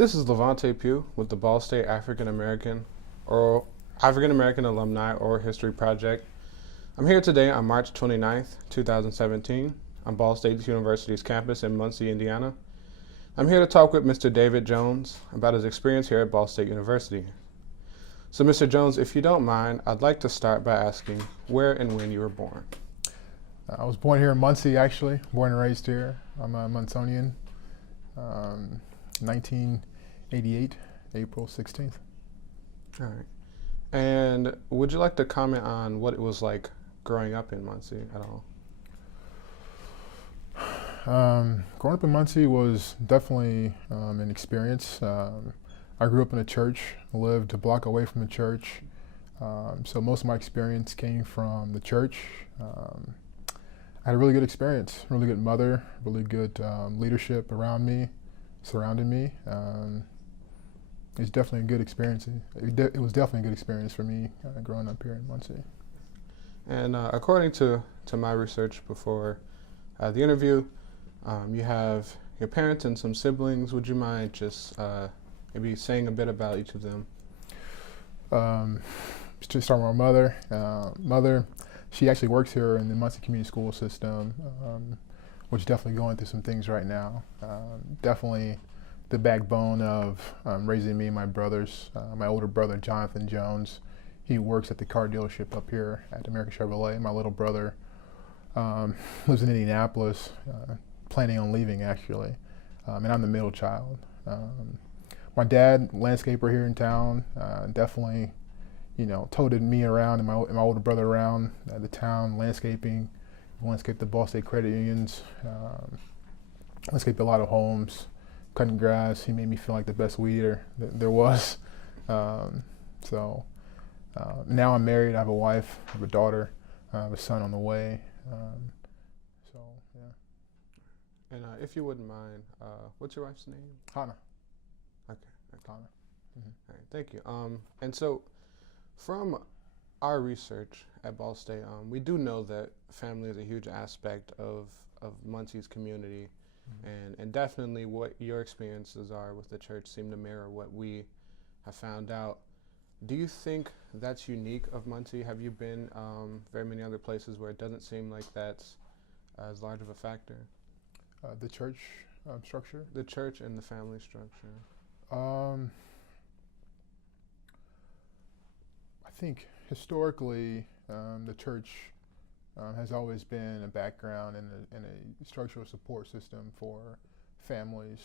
This is Levante Pugh with the Ball State African American Alumni Oral History Project. I'm here today on March 29th, 2017, on Ball State University's campus in Muncie, Indiana. I'm here to talk with Mr. Davyd Jones about his experience here at Ball State University. So, Mr. Jones, if you don't mind, I'd like to start by asking where and when you were born. I was born here in Muncie, actually. Born and raised here. I'm a Munsonian. 1988, April 16th. All right. And would you like to comment on what it was like growing up in Muncie at all? Growing up in Muncie was definitely an experience. I grew up in a church, lived a block away from the church. So most of my experience came from the church. I had a really good experience, really good mother, really good leadership around me, surrounding me. It's definitely a good experience. It was definitely a good experience for me growing up here in Muncie. And according to my research before the interview, you have your parents and some siblings. Would you mind just maybe saying a bit about each of them? To start with my mother. Mother, she actually works here in the Muncie Community School System, which is definitely going through some things right now. Definitely the backbone of raising me and my brothers. My older brother, Jonathan Jones, he works at the car dealership up here at American Chevrolet. My little brother lives in Indianapolis, planning on leaving actually, and I'm the middle child. My dad, landscaper here in town, definitely, toted me around and my older brother around the town, landscaping. Landscaped the Ball State credit unions, landscaped a lot of homes, cutting grass. He made me feel like the best weed eater there was. Now I'm married, I have a wife, I have a daughter, I have a son on the way. Yeah. And if you wouldn't mind, what's your wife's name? Hannah. Okay. Hannah. Mm-hmm. All right, thank you. And so from our research at Ball State, we do know that family is a huge aspect of Muncie's community, mm-hmm. and definitely what your experiences are with the church seem to mirror what we have found out. Do you think that's unique of Muncie? Have you been very many other places where it doesn't seem like that's as large of a factor? The church structure? The church and the family structure. I think historically, the church has always been a background and a structural support system for families,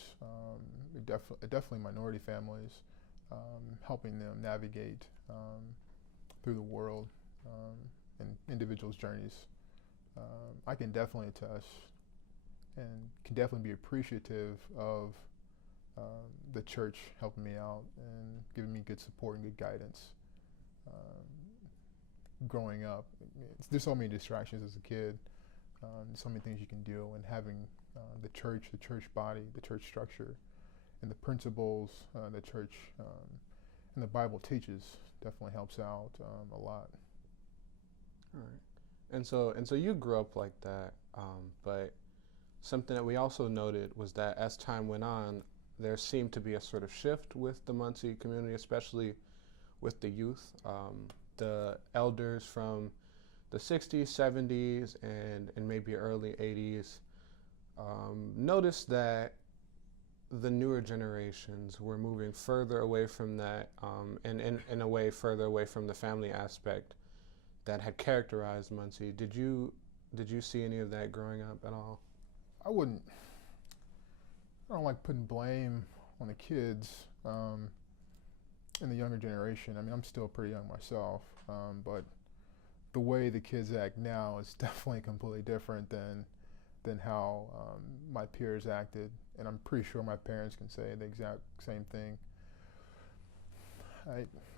definitely minority families, helping them navigate through the world and individuals' journeys. I can definitely attest and can definitely be appreciative of the church helping me out and giving me good support and good guidance. Growing up, there's so many distractions as a kid, so many things you can do, and having the church body, the church structure, and the principles the church and the Bible teaches definitely helps out a lot. All right, and so you grew up like that, but something that we also noted was that as time went on, there seemed to be a sort of shift with the Muncie community, especially with the youth. The elders from the 60s, 70s, and maybe early 80s noticed that the newer generations were moving further away from that, and in a way further away from the family aspect that had characterized Muncie. Did you see any of that growing up at all? I don't like putting blame on the kids in the younger generation. I mean, I'm still pretty young myself, but the way the kids act now is definitely completely different than how my peers acted, and I'm pretty sure my parents can say the exact same thing.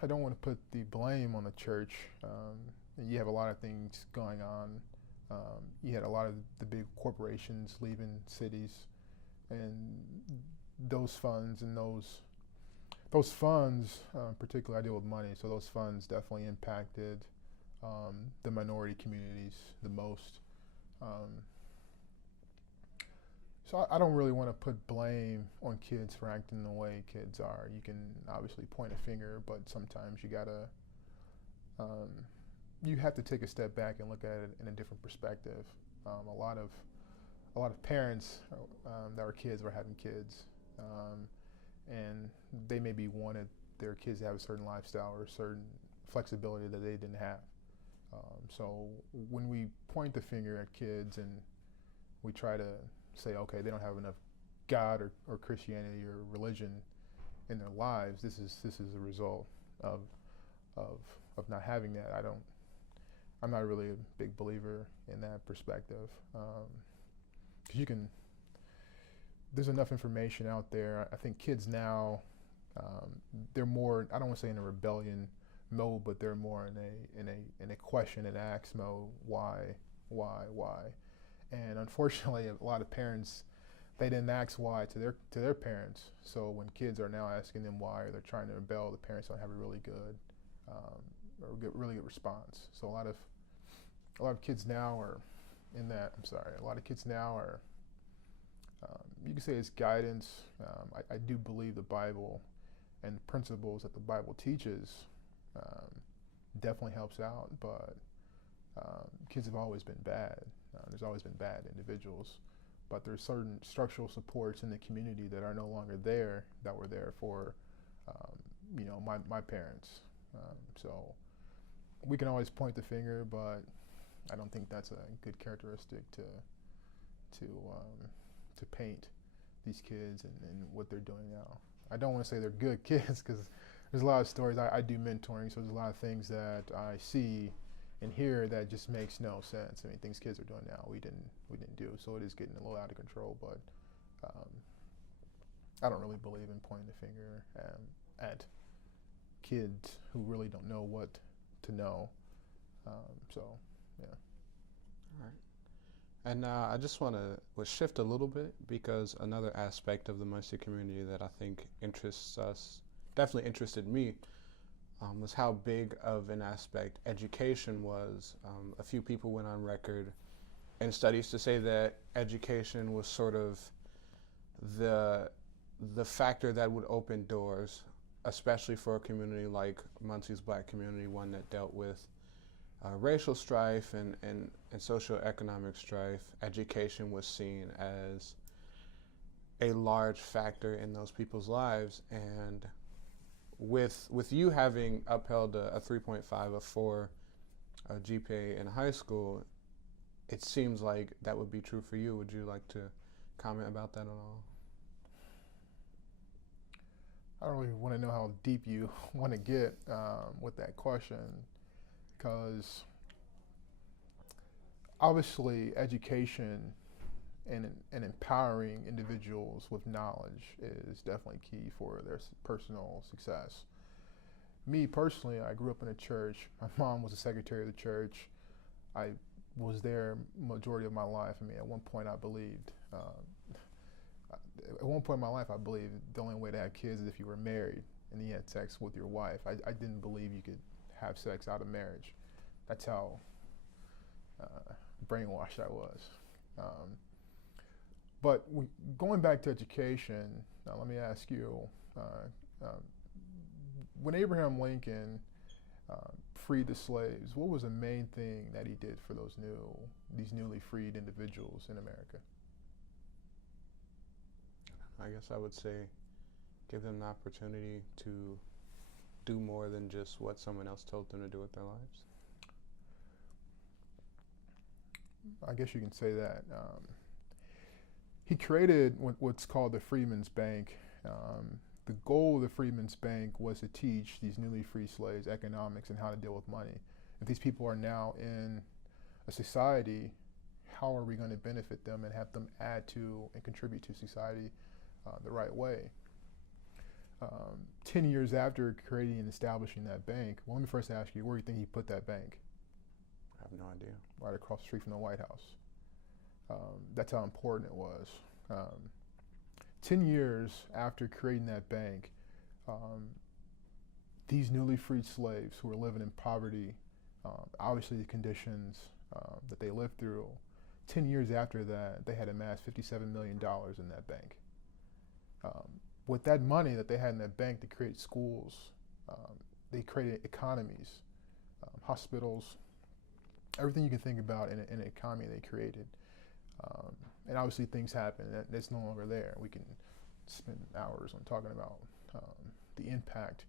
I don't want to put the blame on the church. You have a lot of things going on. You had a lot of the big corporations leaving cities, and those funds, particularly I deal with money, so those funds definitely impacted the minority communities the most. So I don't really want to put blame on kids for acting the way kids are. You can obviously point a finger, but sometimes um, you have to take a step back and look at it in a different perspective. A lot of parents that were kids were having kids, and they maybe wanted their kids to have a certain lifestyle or a certain flexibility that they didn't have. So when we point the finger at kids and we try to say, okay, they don't have enough God or Christianity or religion in their lives, this is a result of not having that. I'm not really a big believer in that perspective. Because there's enough information out there. I think kids now, they're more, I don't want to say in a rebellion mode, but they're more in a question and ask mode. Why? And unfortunately, a lot of parents, they didn't ask why to their parents. So when kids are now asking them why, or they're trying to rebel, the parents don't have a really good really good response. So a lot of kids now are in that. I'm sorry. A lot of kids now are. You can say it's guidance. I do believe the Bible and the principles that the Bible teaches definitely helps out, but kids have always been bad. There's always been bad individuals, but there's certain structural supports in the community that are no longer there that were there for my parents. So we can always point the finger, but I don't think that's a good characteristic to paint these kids and what they're doing now. I don't want to say they're good kids because there's a lot of stories. I do mentoring, so there's a lot of things that I see and hear that just makes no sense. I mean, things kids are doing now we didn't do, so it is getting a little out of control. But I don't really believe in pointing the finger at kids who really don't know what to know. So, yeah. All right. And I just want to shift a little bit because another aspect of the Muncie community that I think interests us, definitely interested me, was how big of an aspect education was. A few people went on record in studies to say that education was sort of the factor that would open doors, especially for a community like Muncie's Black community, one that dealt with racial strife and socioeconomic strife. Education was seen as a large factor in those people's lives, and with you having upheld a 3.5, a 4 GPA in high school, it seems like that would be true for you. Would you like to comment about that at all? I don't really want to know how deep you want to get with that question, because obviously education and empowering individuals with knowledge is definitely key for their personal success. Me personally, I grew up in a church. My mom was the secretary of the church. I was there majority of my life. I mean, at one point I believed the only way to have kids is if you were married and you had sex with your wife. I didn't believe you could have sex out of marriage. That's how brainwashed I was. But going back to education, let me ask you, when Abraham Lincoln freed the slaves, what was the main thing that he did for these newly freed individuals in America? I guess I would say give them the opportunity to do more than just what someone else told them to do with their lives. I guess you can say that. He created what's called the Freedmen's Bank. The goal of the Freedmen's Bank was to teach these newly freed slaves economics and how to deal with money. If these people are now in a society, how are we going to benefit them and have them add to and contribute to society the right way? 10 years after creating and establishing that bank, well, let me first ask you, where do you think he put that bank? I have no idea. Right across the street from the White House. That's how important it was. 10 years after creating that bank, these newly freed slaves who were living in poverty, obviously the conditions that they lived through, 10 years after that, they had amassed $57 million in that bank. With that money that they had in that bank, they created schools, they created economies, hospitals, everything you can think about in an economy they created. And obviously things happen, that's no longer there. We can spend hours on talking about the impact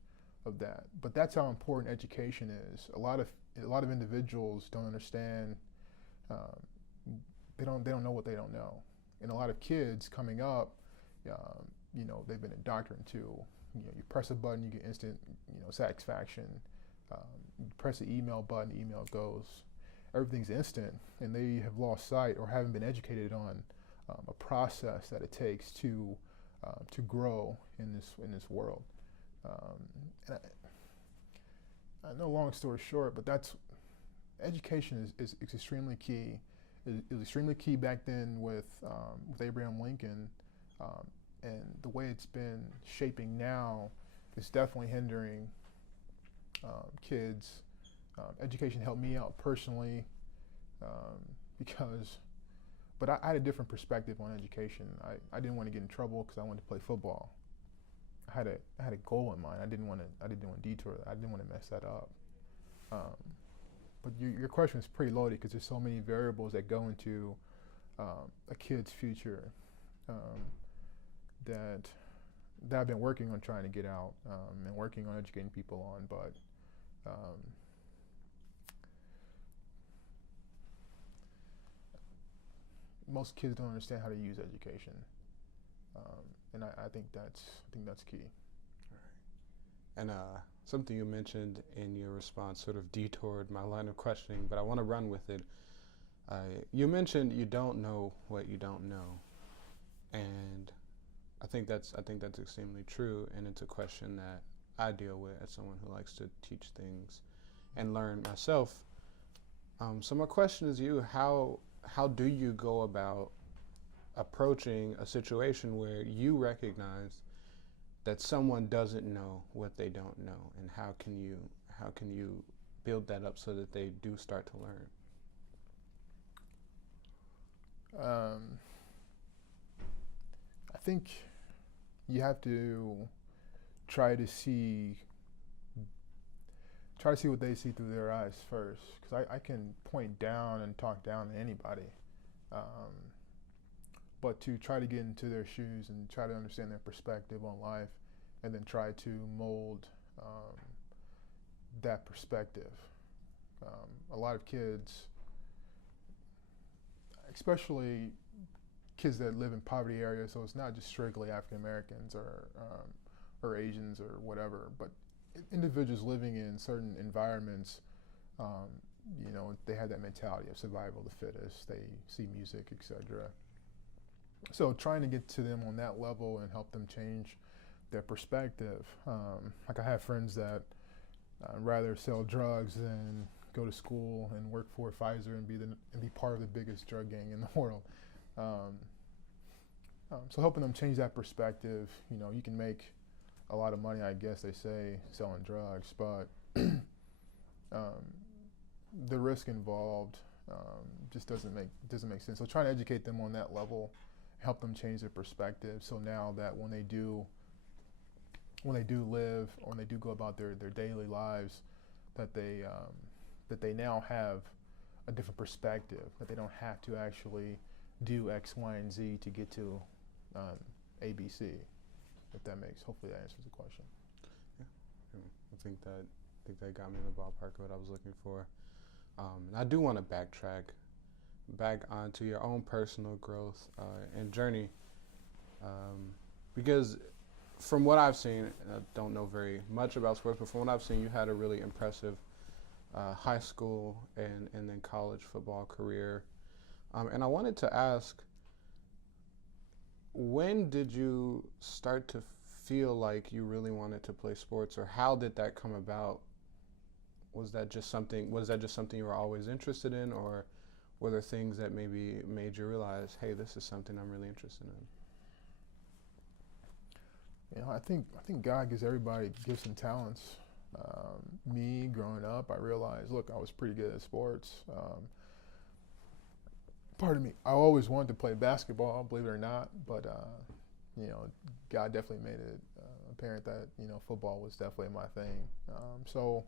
of that. But that's how important education is. A lot of individuals don't understand, they don't know what they don't know. And a lot of kids coming up, you know, they've been indoctrinated to, you know, you press a button, you get instant, you know, satisfaction. You press the email button, the email goes. Everything's instant, and they have lost sight or haven't been educated on a process that it takes to grow in this world. And I know, long story short, but that's education is extremely key. It was extremely key back then with Abraham Lincoln, and the way it's been shaping now is definitely hindering kids. Education helped me out personally but I had a different perspective on education. I didn't want to get in trouble because I wanted to play football. I had a goal in mind. I didn't want to detour that. I didn't want to mess that up. But your question is pretty loaded because there's so many variables that go into a kid's future that I've been working on trying to get out and working on educating people on. But most kids don't understand how to use education, and I think that's key. All right. And something you mentioned in your response sort of detoured my line of questioning, but I want to run with it. You mentioned you don't know what you don't know, and I think that's extremely true, and it's a question that I deal with as someone who likes to teach things and learn myself. So my question is, how do you go about approaching a situation where you recognize that someone doesn't know what they don't know, and how can you build that up so that they do start to learn? I think you have to try to see what they see through their eyes first, because I can point down and talk down to anybody, but to try to get into their shoes and try to understand their perspective on life, and then try to mold that perspective. A lot of kids, especially kids that live in poverty areas, so it's not just strictly African Americans or Asians or whatever, but individuals living in certain environments, you know, they have that mentality of survival of the fittest. They see music, etc. So trying to get to them on that level and help them change their perspective. Like I have friends that rather sell drugs than go to school and work for Pfizer and be part of the biggest drug gang in the world. So helping them change that perspective. You know, you can make a lot of money, I guess they say, selling drugs, but the risk involved just doesn't make sense. So trying to educate them on that level, help them change their perspective. So now that when they do live, or when they do go about their daily lives, that they now have a different perspective, that they don't have to actually do X, Y, and Z to get to ABC. If that hopefully that answers the question. Yeah, I think that got me in the ballpark of what I was looking for. And I do want to backtrack back onto your own personal growth and journey, because from what I've seen, and I don't know very much about sports, but from what I've seen, you had a really impressive high school and then college football career. And I wanted to ask, when did you start to feel like you really wanted to play sports, or how did that come about? Was that just something you were always interested in, or were there things that maybe made you realize, hey, this is something I'm really interested in? You know, I think God gives everybody gifts and talents. Me, growing up, I realized, look, I was pretty good at sports. Pardon me. I always wanted to play basketball, believe it or not, but God definitely made it apparent that football was definitely my thing. So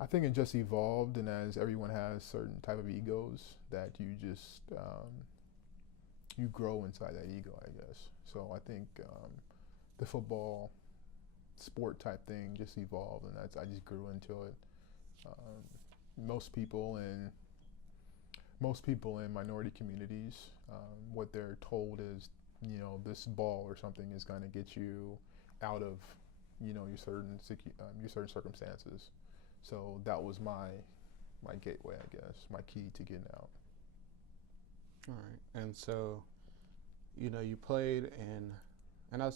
I think it just evolved, and as everyone has certain type of egos, that you just you grow inside that ego, I guess. So I think the football sport type thing just evolved, and I just grew into it. Um, most people in minority communities, what they're told is, this ball or something is going to get you out of, your certain circumstances. So that was my gateway, I guess, my key to getting out. All right. And so, you played in, I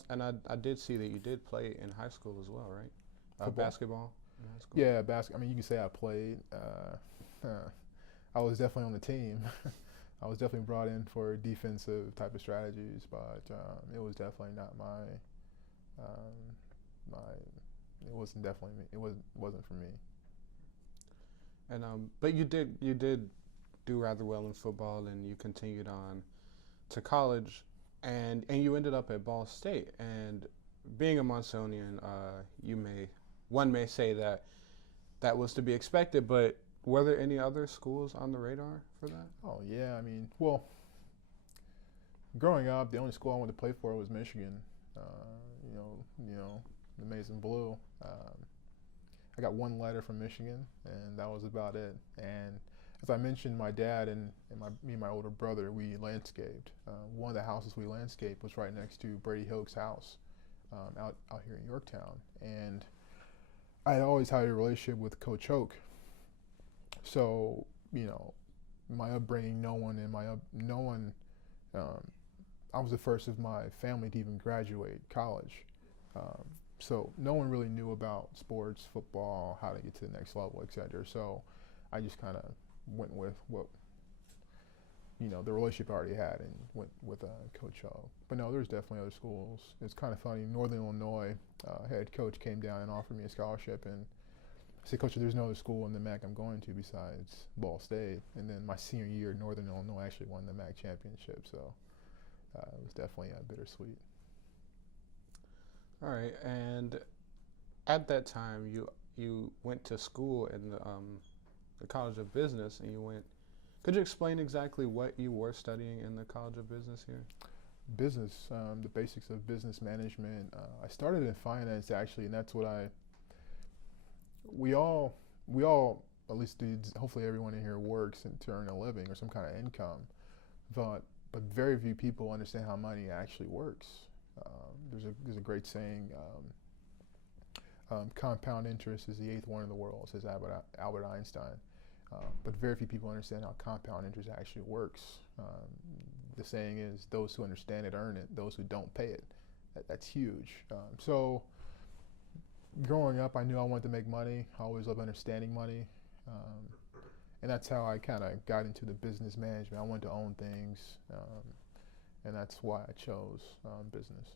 did see that you did play in high school as well, right? Football? Basketball in high school? Yeah, I mean, you can say I played. I was definitely on the team. I was definitely brought in for defensive type of strategies, but it was definitely not it wasn't definitely me. It wasn't for me. And but you did do rather well in football, and you continued on to college, and you ended up at Ball State. And being a Monsonian, one may say that was to be expected, but were there any other schools on the radar for that? Oh yeah, I mean, well, growing up, the only school I wanted to play for was Michigan. The Maize and Blue. I got one letter from Michigan, and that was about it. And as I mentioned, my dad and me and my older brother, we landscaped. One of the houses we landscaped was right next to Brady Hoke's house, out here in Yorktown. And I had always had a relationship with Coach Hoke. So, my upbringing, I was the first of my family to even graduate college. So no one really knew about sports, football, how to get to the next level, etc. So I just kind of went with what, the relationship I already had, and went with Coach Hoke. But no, there's definitely other schools. It's kind of funny. Northern Illinois head coach came down and offered me a scholarship, and I said, Coach, there's no other school in the MAC I'm going to besides Ball State. And then my senior year, Northern Illinois actually won the MAC championship. So it was definitely bittersweet. All right. And at that time, you went to school in the College of Business, and could you explain exactly what you were studying in the College of Business here? Business, the basics of business management. I started in finance, actually, and that's what we all, at least hopefully everyone in here works and to earn a living or some kind of income, but very few people understand how money actually works. There's a great saying, compound interest is the eighth wonder of the world, says Albert Einstein. But very few people understand how compound interest actually works. The saying is, those who understand it earn it, those who don't pay it. That's huge. So growing up, I knew I wanted to make money. I always loved understanding money. And that's how I kind of got into the business management. I wanted to own things, and that's why I chose business.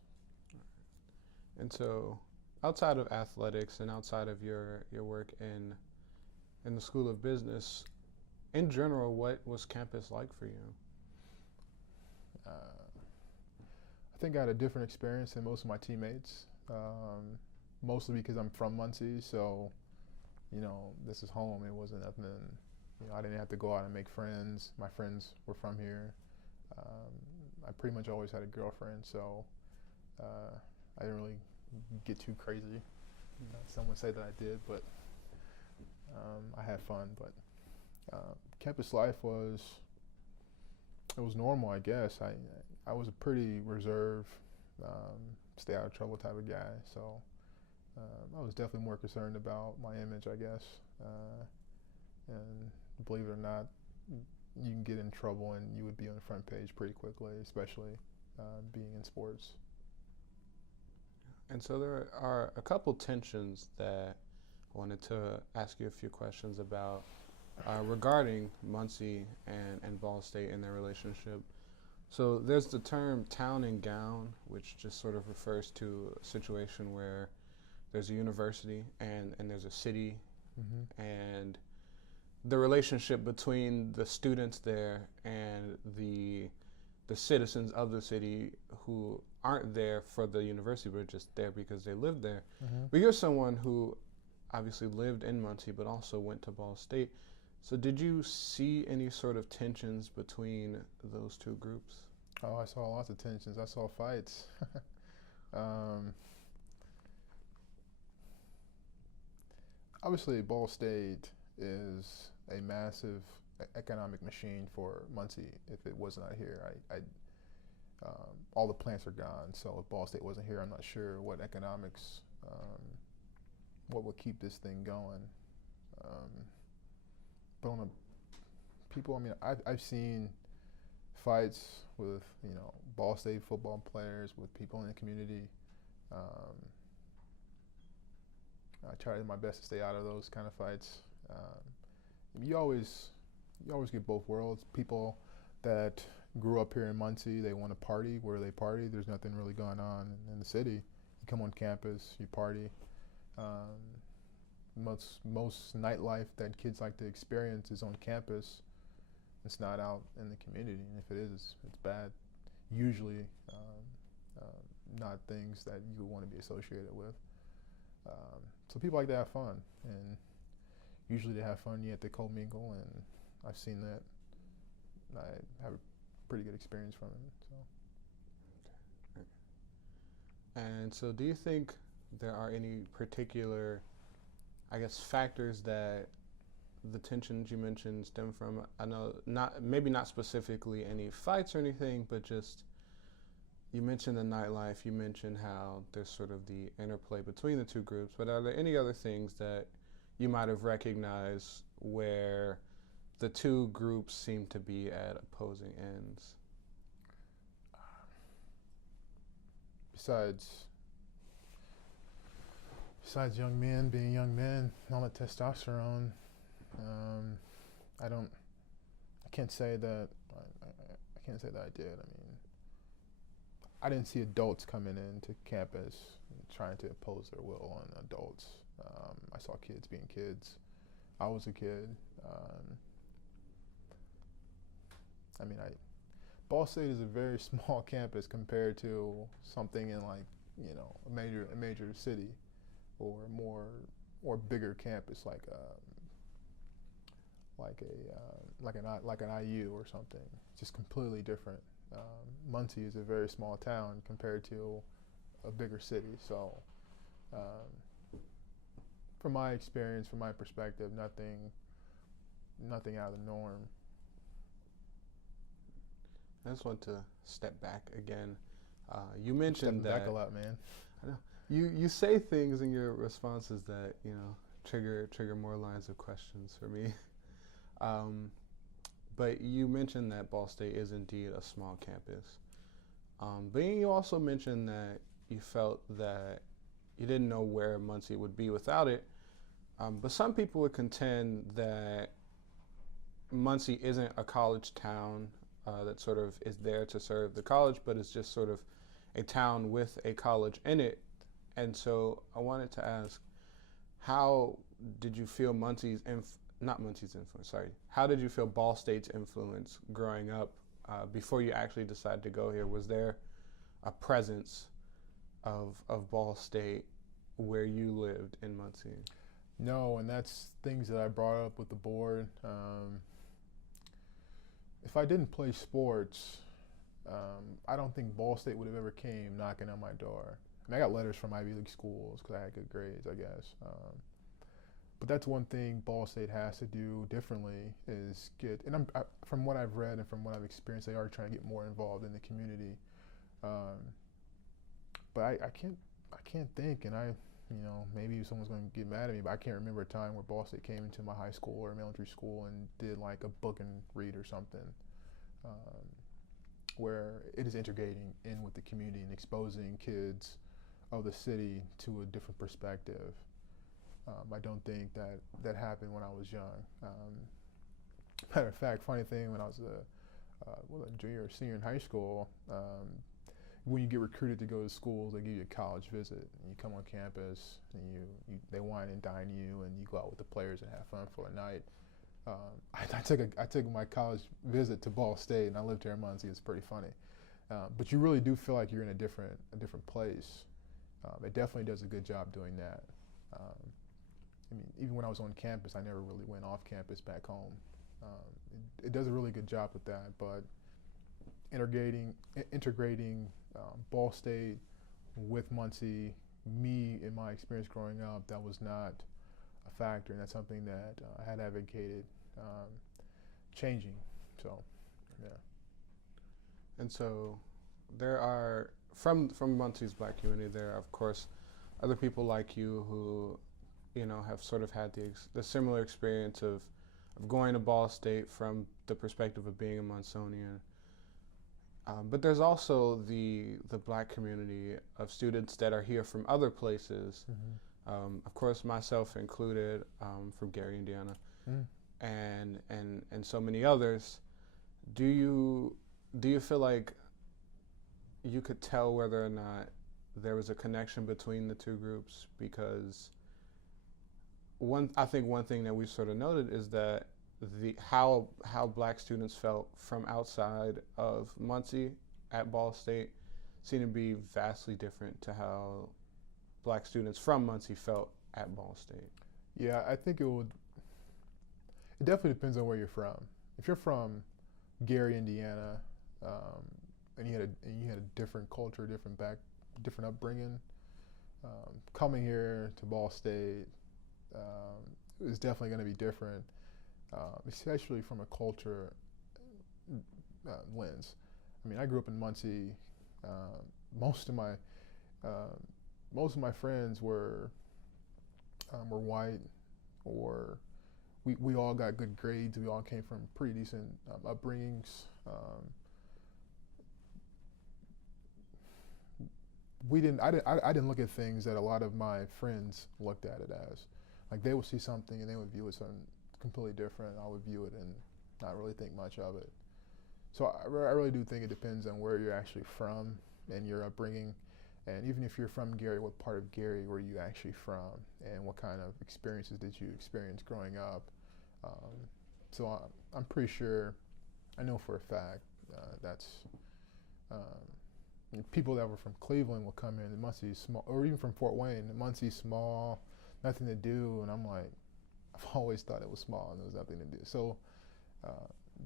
And so, outside of athletics and outside of your work in the School of Business, in general, what was campus like for you? I think I had a different experience than most of my teammates, mostly because I'm from Muncie, so this is home. It wasn't nothing. I didn't have to go out and make friends. My friends were from here. I pretty much always had a girlfriend, so I didn't really get too crazy. Some would say that I did, but I had fun. But campus life was normal, I guess. I was a pretty reserved, stay out of trouble type of guy, so I was definitely more concerned about my image, I guess. And believe it or not, you can get in trouble and you would be on the front page pretty quickly, especially being in sports. And so there are a couple tensions that I wanted to ask you a few questions about regarding Muncie and Ball State and their relationship. So there's the term town and gown, which just sort of refers to a situation where there's a university and there's a city, Mm-hmm. and the relationship between the students there and the citizens of the city who aren't there for the university but just there because they live there. Hmm. But you're someone who obviously lived in Muncie but also went to Ball State. So did you see any sort of tensions between those two groups? Oh, I saw lots of tensions. I saw fights. um, Obviously, Ball State is a massive economic machine for Muncie. If it was not here, all the plants are gone. So if Ball State wasn't here, I'm not sure what economics, what would keep this thing going. Um, but on a people, I mean, I've seen fights with Ball State football players, with people in the community. Um, I try my best to stay out of those kind of fights. You always get both worlds. People that grew up here in Muncie, they want to party where they party. There's nothing really going on in the city. You come on campus, you party. Most nightlife that kids like to experience is on campus. It's not out in the community, and if it is, it's bad. Usually, not things that you would want to be associated with. So people like to have fun, and usually to have fun, you have to commingle, and I've seen that. I have a pretty good experience from it. So. And so do you think there are any particular, I guess, factors that the tensions you mentioned stem from? I know maybe not specifically any fights or anything, but just you mentioned the nightlife, you mentioned how there's sort of the interplay between the two groups, but are there any other things that you might have recognized where the two groups seem to be at opposing ends? Besides young men being young men, all the testosterone, I can't say that I did. I mean, I didn't see adults coming into campus and trying to impose their will on adults. I saw kids being kids. I was a kid. I mean, Ball State is a very small campus compared to something in a major city, or bigger campus like an IU or something. It's just completely different. Muncie is a very small town compared to a bigger city. So, from my experience, from my perspective, nothing out of the norm. I just want to step back again. You mentioned that back a lot, man. I know you say things in your responses that trigger more lines of questions for me. But you mentioned that Ball State is indeed a small campus. But you also mentioned that you felt that you didn't know where Muncie would be without it. But some people would contend that Muncie isn't a college town that sort of is there to serve the college, but it's just sort of a town with a college in it. And so I wanted to ask, how did you feel how did you feel Ball State's influence growing up before you actually decided to go here? Was there a presence of Ball State where you lived in Muncie? No, and that's things that I brought up with the board. If I didn't play sports, I don't think Ball State would have ever came knocking on my door. I mean, I got letters from Ivy League schools because I had good grades, I guess. But that's one thing Ball State has to do differently is from what I've read and from what I've experienced, they are trying to get more involved in the community. But I can't think, and maybe someone's going to get mad at me, but I can't remember a time where Ball State came into my high school or elementary school and did like a book and read or something, where it is integrating in with the community and exposing kids of the city to a different perspective. I don't think that happened when I was young. Matter of fact, funny thing, when I was a junior or senior in high school, when you get recruited to go to schools, they give you a college visit. And you come on campus, and they wine and dine you, and you go out with the players and have fun for a night. I took my college visit to Ball State, and I lived here in Muncie. It's pretty funny, but you really do feel like you're in a different place. It definitely does a good job doing that. I mean, even when I was on campus, I never really went off campus back home. It does a really good job with that, but integrating Ball State with Muncie, me in my experience growing up, that was not a factor, and that's something that I had advocated changing. So, yeah. And so there are, from Muncie's Black community, there are, of course, other people like you who, have sort of had the similar experience of going to Ball State from the perspective of being a Munsonian. But there's also the Black community of students that are here from other places. Mm-hmm. Of course, myself included, from Gary, Indiana, and so many others. Do you feel like you could tell whether or not there was a connection between the two groups? Because I think one thing that we sort of noted is that how Black students felt from outside of Muncie at Ball State seemed to be vastly different to how Black students from Muncie felt at Ball State. Yeah, I think it definitely depends on where you're from. If you're from Gary, Indiana, and you had a different culture, different upbringing, coming here to Ball State is definitely going to be different, especially from a culture lens. I mean, I grew up in Muncie. Most of my friends were white, or we all got good grades. We all came from pretty decent upbringings. I didn't look at things that a lot of my friends looked at it as. Like, they would see something and they would view it something completely different. I would view it and not really think much of it. So I really do think it depends on where you're actually from and your upbringing. And even if you're from Gary, what part of Gary were you actually from, and what kind of experiences did you experience growing up? So I'm pretty sure, I know for a fact that's people that were from Cleveland will come in, and Muncie's small, or even from Fort Wayne, and Muncie's small, nothing to do, and I'm like, I've always thought it was small and there was nothing to do. So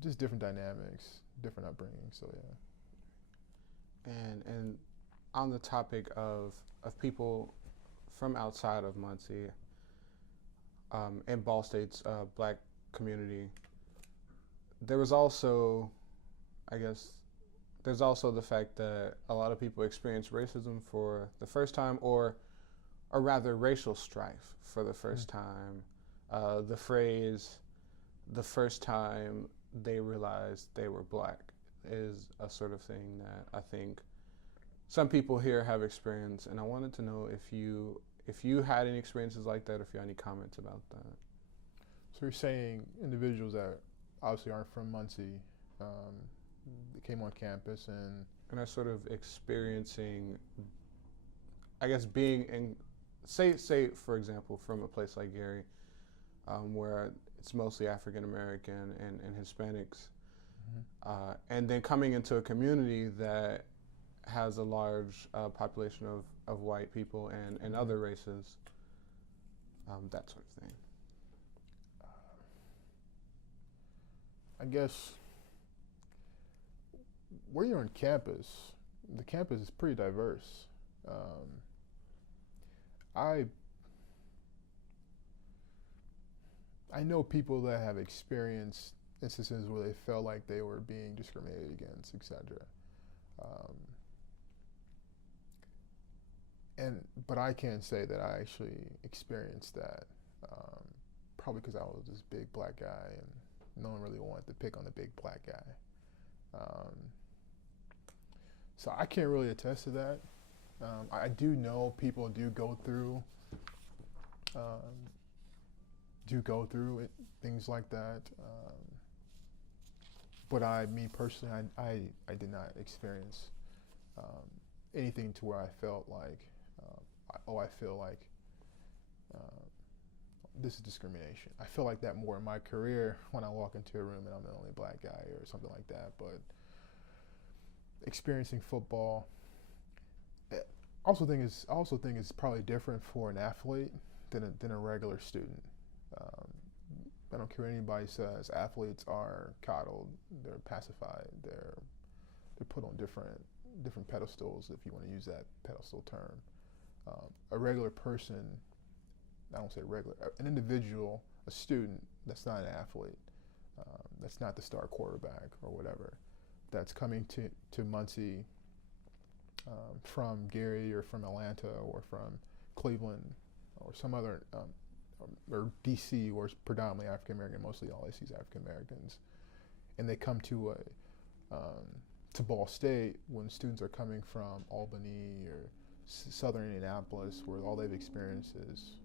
just different dynamics, different upbringing. So yeah. And on the topic of people from outside of Muncie, in Ball State's Black community, there was also, I guess, there's also the fact that a lot of people experience racism for the first time, or rather racial strife for the first time. The phrase, the first time they realized they were Black, is a sort of thing that I think some people here have experienced, and I wanted to know if you had any experiences like that, or if you had any comments about that. So you're saying individuals that obviously aren't from Muncie, they came on campus and are sort of experiencing, I guess, being in, say for example, from a place like Gary, where it's mostly African American and Hispanics, and then coming into a community that has a large population of white people and other races, that sort of thing. I guess where you're on campus, the campus is pretty diverse. I know people that have experienced instances where they felt like they were being discriminated against, etc. But I can't say that I actually experienced that, probably because I was this big Black guy and no one really wanted to pick on the big Black guy. So I can't really attest to that. I do know people do go through things like that. But me personally, I did not experience anything to where I felt like, I feel like this is discrimination. I feel like that more in my career when I walk into a room and I'm the only black guy or something like that. But experiencing football, I also think it's probably different for an athlete than a regular student. I don't care what anybody says. Athletes are coddled. They're pacified. They're put on different pedestals, if you want to use that pedestal term. A regular person, I don't say regular, an individual, a student that's not an athlete, that's not the star quarterback or whatever, that's coming to Muncie from Gary or from Atlanta or from Cleveland or some other, or DC, where it's predominantly African American, mostly all I see is African Americans, and they come to Ball State when students are coming from Albany or Southern Indianapolis, where all they've experienced is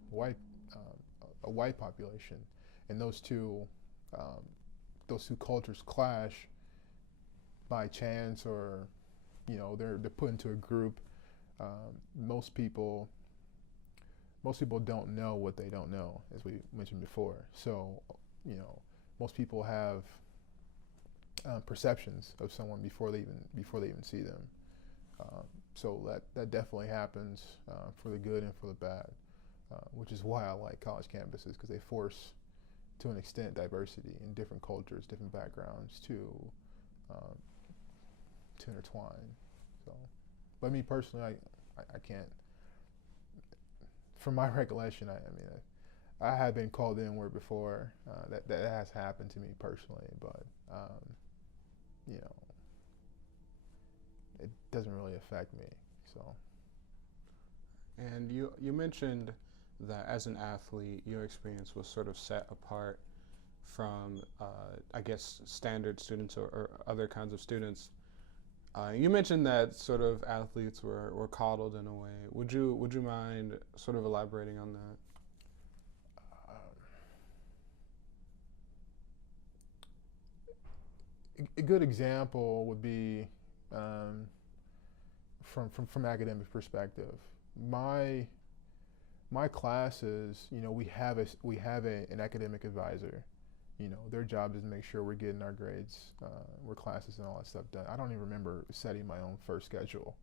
a white population, and those two cultures clash by chance, or they're put into a group. Most people don't know what they don't know, as we mentioned before. So most people have perceptions of someone before they even see them. So that definitely happens for the good and for the bad, which is why I like college campuses, because they force, to an extent, diversity in different cultures, different backgrounds to intertwine. So, but me personally, I can't. From my recollection, I have been called the N-word before. That has happened to me personally, but it doesn't really affect me. So. And you mentioned that as an athlete, your experience was sort of set apart from, I guess, standard students or other kinds of students. You mentioned that sort of athletes were coddled in a way. Would you mind sort of elaborating on that? A good example would be from academic perspective. My classes, we have an academic advisor. Their job is to make sure we're getting our grades, we're classes and all that stuff done. I don't even remember setting my own first schedule.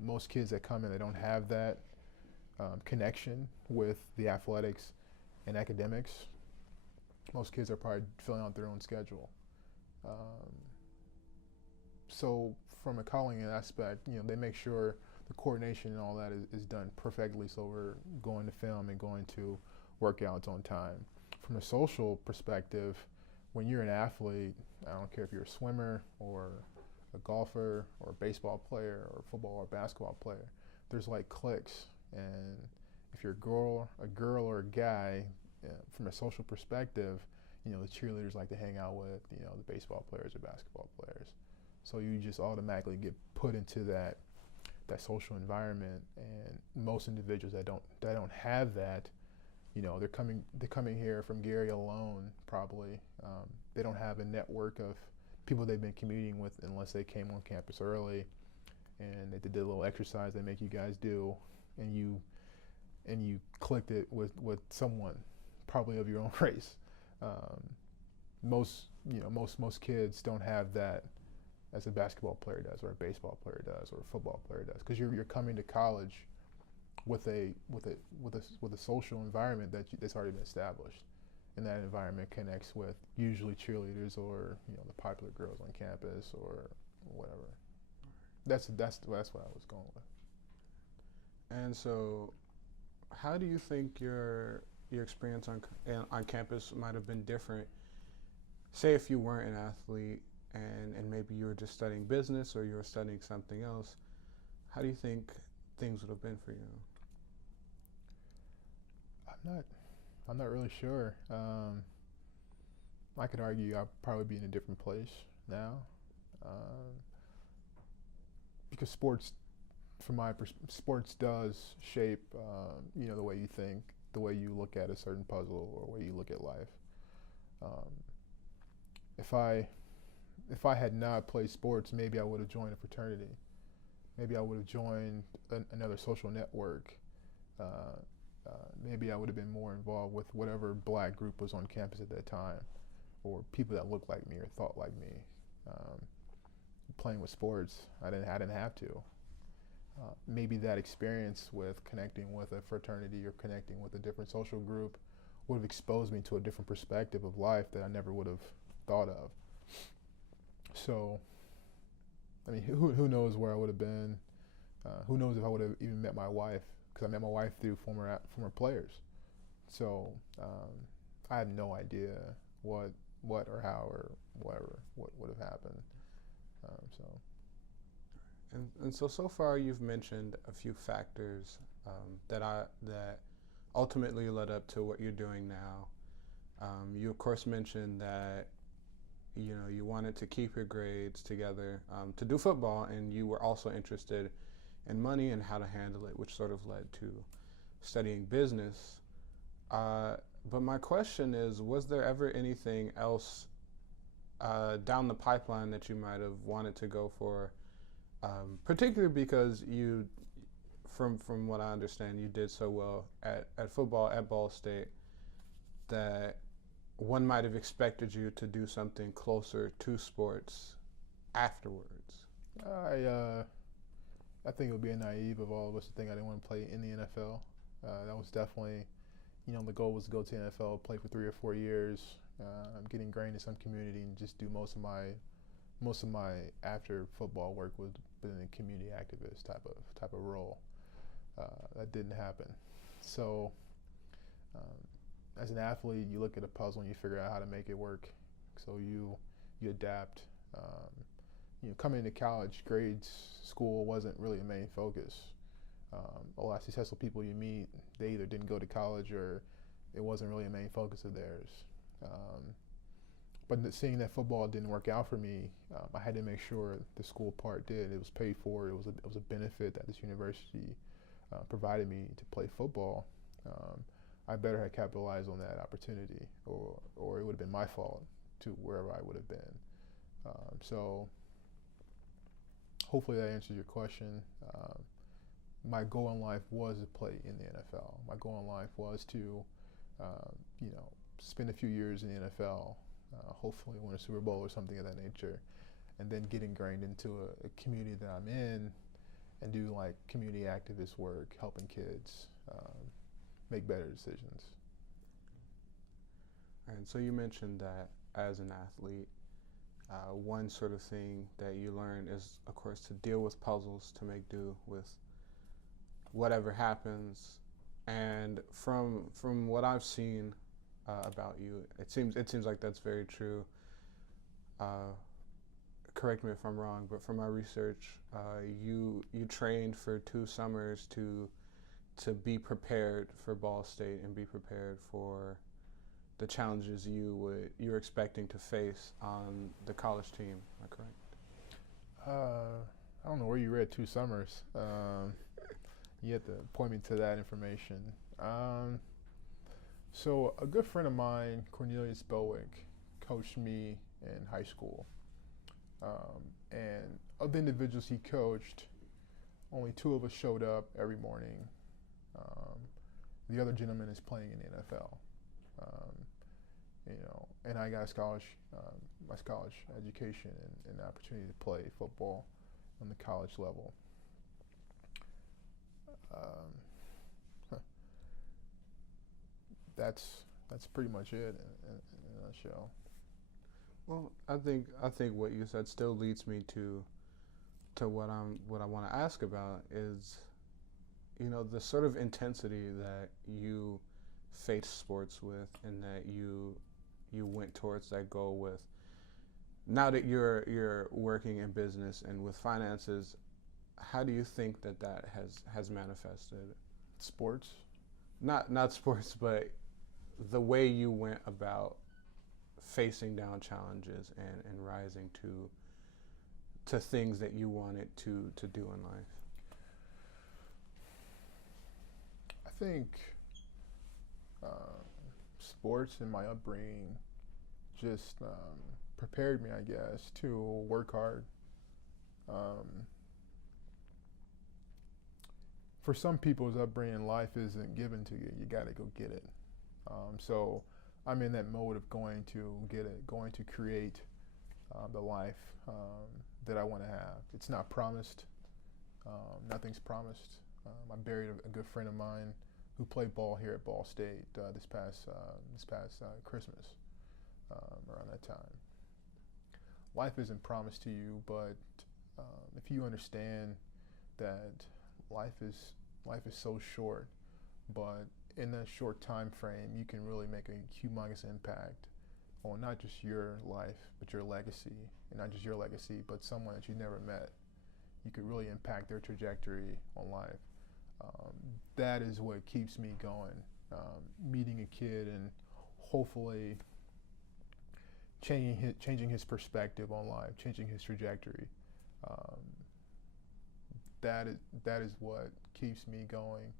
Most kids that come in, they don't have that connection with the athletics and academics. Most kids are probably filling out their own schedule. So from a calling aspect, they make sure the coordination and all that is done perfectly, so we're going to film and going to workouts on time. From a social perspective, when you're an athlete, I don't care if you're a swimmer or a golfer or a baseball player or a football or basketball player, there's like cliques. And if you're a girl or a guy, from a social perspective, the cheerleaders like to hang out with, the baseball players or basketball players. So you just automatically get put into that social environment. And most individuals that don't have that, they're coming here from Gary alone, probably. They don't have a network of people they've been commuting with unless they came on campus early and they did a little exercise they make you guys do, and you clicked it with someone, probably of your own race. Most kids don't have that as a basketball player does, or a baseball player does, or a football player does, because you're coming to college with a social environment that's already been established, and that environment connects with usually cheerleaders or the popular girls on campus or whatever. That's what I was going with. And so, how do you think your experience on campus might have been different? Say if you weren't an athlete and maybe you were just studying business or you were studying something else, how do you think things would have been for you? I'm not really sure. I could argue I'd probably be in a different place now, because sports does shape the way you think, the way you look at a certain puzzle, or the way you look at life. If I had not played sports, maybe I would have joined a fraternity. Maybe I would have joined another social network. maybe I would have been more involved with whatever black group was on campus at that time, or people that looked like me or thought like me. Playing with sports, I didn't have to. Maybe that experience with connecting with a fraternity or connecting with a different social group would have exposed me to a different perspective of life that I never would have thought of. So, I mean, who knows where I would have been? Who knows if I would have even met my wife? Because I met my wife through former players. So I have no idea what or how or whatever what would have happened. So. And so far you've mentioned a few factors that ultimately led up to what you're doing now. You of course mentioned that you wanted to keep your grades together to do football, and you were also interested in money and how to handle it, which sort of led to studying business. But my question is, was there ever anything else down the pipeline that you might have wanted to go for? Particularly because you, from what I understand, you did so well at football at Ball State that one might have expected you to do something closer to sports afterwards. I think it would be naive of all of us to think I didn't want to play in the NFL. That was definitely, the goal was to go to the NFL, play for 3 or 4 years, get ingrained in some community, and just do most of my after football work was in a community activist type of role. That didn't happen. So, as an athlete, you look at a puzzle and you figure out how to make it work. So you adapt. Coming into college, grades, school wasn't really a main focus. A lot of successful people you meet, they either didn't go to college or it wasn't really a main focus of theirs. But seeing that football didn't work out for me, I had to make sure the school part did. It was paid for. It was a benefit that this university provided me to play football. I better have capitalized on that opportunity, or it would have been my fault to wherever I would have been. So hopefully that answers your question. My goal in life was to play in the NFL. My goal in life was to, spend a few years in the NFL, hopefully win a Super Bowl or something of that nature, and then get ingrained into a community that I'm in and do like community activist work, helping kids make better decisions. And so you mentioned that as an athlete, one sort of thing that you learn is, of course, to deal with puzzles, to make do with whatever happens. And from what I've seen about you, it seems like that's very true. Correct me if I'm wrong, but from my research, you trained for 2 summers to be prepared for Ball State and be prepared for the challenges you're expecting to face on the college team. Am I correct? I don't know where you read 2 summers. You have to point me to that information. So a good friend of mine, Cornelius Bowick, coached me in high school. And of the individuals he coached, only 2 of us showed up every morning. The other gentleman is playing in the NFL. And I got my college education and the opportunity to play football on the college level. That's pretty much it in a nutshell. Well, I think what you said still leads me to what I want to ask about is, the sort of intensity that you face sports with, and that you went towards that goal with. Now that you're working in business and with finances, how do you think that has manifested? Sports? Not sports, but the way you went about facing down challenges and rising to things that you wanted to do in life. I think sports and my upbringing just prepared me, I guess, to work hard. for some people's upbringing, life isn't given to you. You got to go get it. So I'm in that mode of going to get it, going to create the life that I want to have. It's not promised. Nothing's promised. I buried a good friend of mine who played ball here at Ball State this past Christmas, around that time. Life isn't promised to you, but if you understand that life is so short, but in that short time frame, you can really make a humongous impact on not just your life, but your legacy, and not just your legacy, but someone that you never met. You could really impact their trajectory on life. That is what keeps me going. Meeting a kid and hopefully changing his perspective on life, changing his trajectory. That is what keeps me going.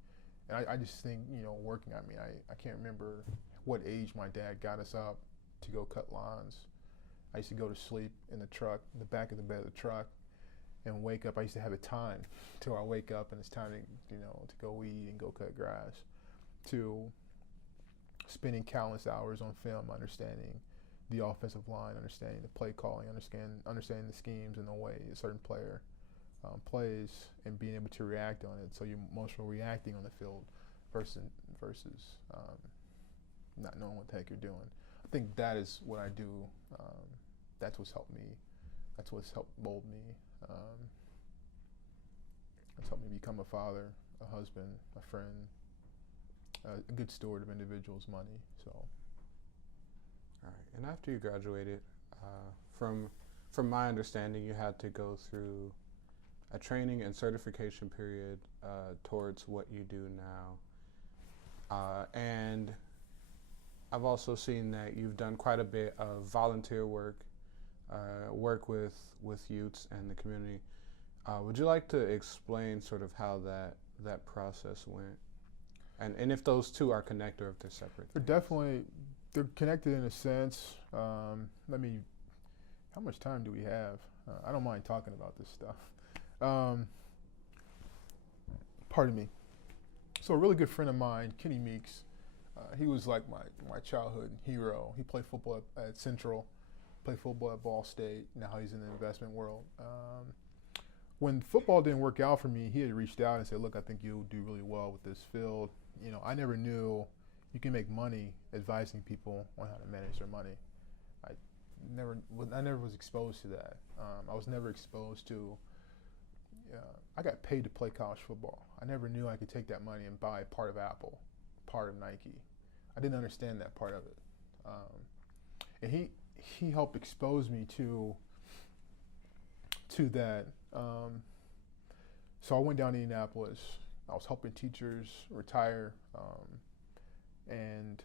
And I just think, working, I can't remember what age my dad got us up to go cut lawns. I used to go to sleep in the truck, in the back of the bed of the truck, and wake up. I used to have a time till I wake up and it's time to go eat and go cut grass, to spending countless hours on film, understanding the offensive line, understanding the play calling, understanding the schemes and the way a certain player plays, and being able to react on it. So you're emotional reacting on the field versus not knowing what the heck you're doing. I think that is what I do. That's what's helped me. That's what's helped mold me. It's helped me become a father, a husband, a friend, a good steward of individuals' money. So. All right. And after you graduated, from my understanding, you had to go through a training and certification period towards what you do now. And I've also seen that you've done quite a bit of volunteer work, work with youths and the community. Would you like to explain sort of how that process went? And if those two are connected or if they're separate? They're connected in a sense. How much time do we have? I don't mind talking about this stuff. Pardon me. So a really good friend of mine, Kenny Meeks, he was like my childhood hero. He played football at Central, played football at Ball State. Now he's in the investment world. When football didn't work out for me, he had reached out and said, "Look, I think you'll do really well with this field." I never knew you can make money advising people on how to manage their money. I never was exposed to that. I was never exposed to. I got paid to play college football. I never knew I could take that money and buy part of Apple, part of Nike. I didn't understand that part of it. And he helped expose me to that. So I went down to Indianapolis. I was helping teachers retire, and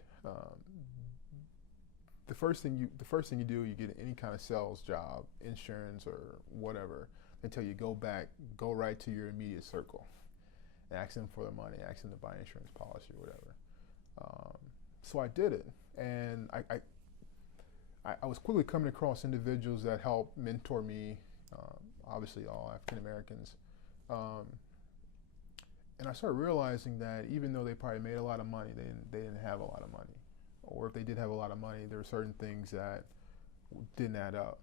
the first thing you do, you get any kind of sales job, insurance or whatever. They tell you go right to your immediate circle, and ask them for the money, ask them to buy insurance policy or whatever. So I did it, and I was quickly coming across individuals that helped mentor me, obviously all African Americans. And I started realizing that even though they probably made a lot of money, they didn't have a lot of money. Or if they did have a lot of money, there were certain things that didn't add up.